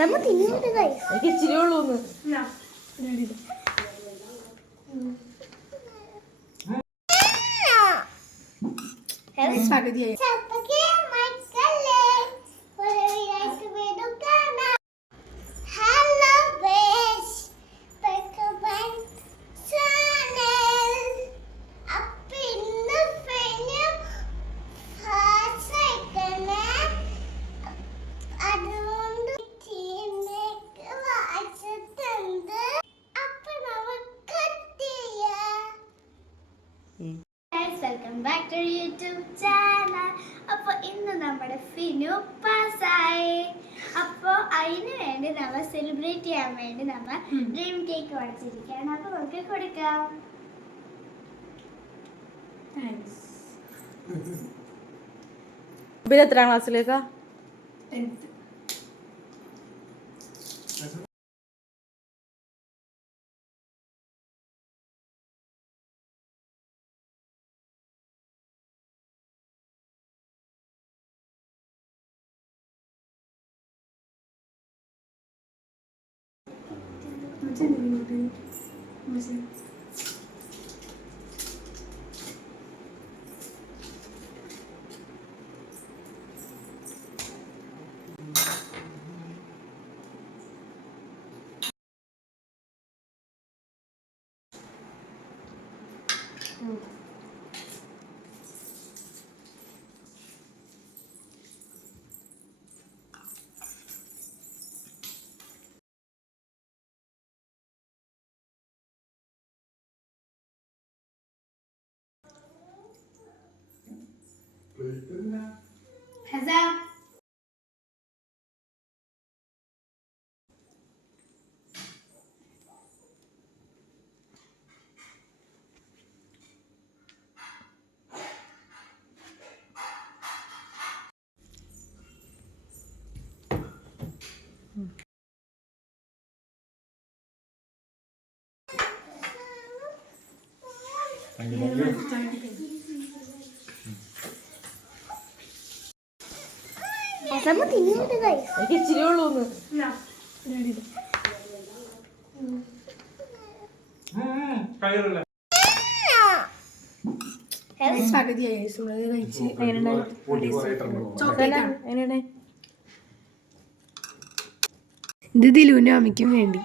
തിന്നുണ്ട് guys എനിക്ക് ഇച്ചിരി ഉള്ളൂന്ന് പകുതിയായി welcome back to YouTube channel അപ്പോൾ ഇന്ന് നമ്മുടെ ഫിനു പാസ്സായി അപ്പോൾ അതിന് വേണ്ടി നമ്മൾ സെലിബ്രേറ്റ് ചെയ്യാൻ വേണ്ടി നമ്മൾ ഡ്രീം കേക്ക് വാങ്ങിച്ചിരിക്കുകയാണ് അപ്പോൾ നമുക്ക് കൊടുക്കാം പിന്നെ എത്രാം ക്ലാസ്സിലേക്കാ Canım benim. Güzel. Mm-hmm. എനിക്ക് ഇച്ചിരി കയറില്ല പകുതിയായി ചോക്ലേറ്റ് ആണ് എങ്ങനെയാണ് ഇത് ദിലുവിനും വേണ്ടി.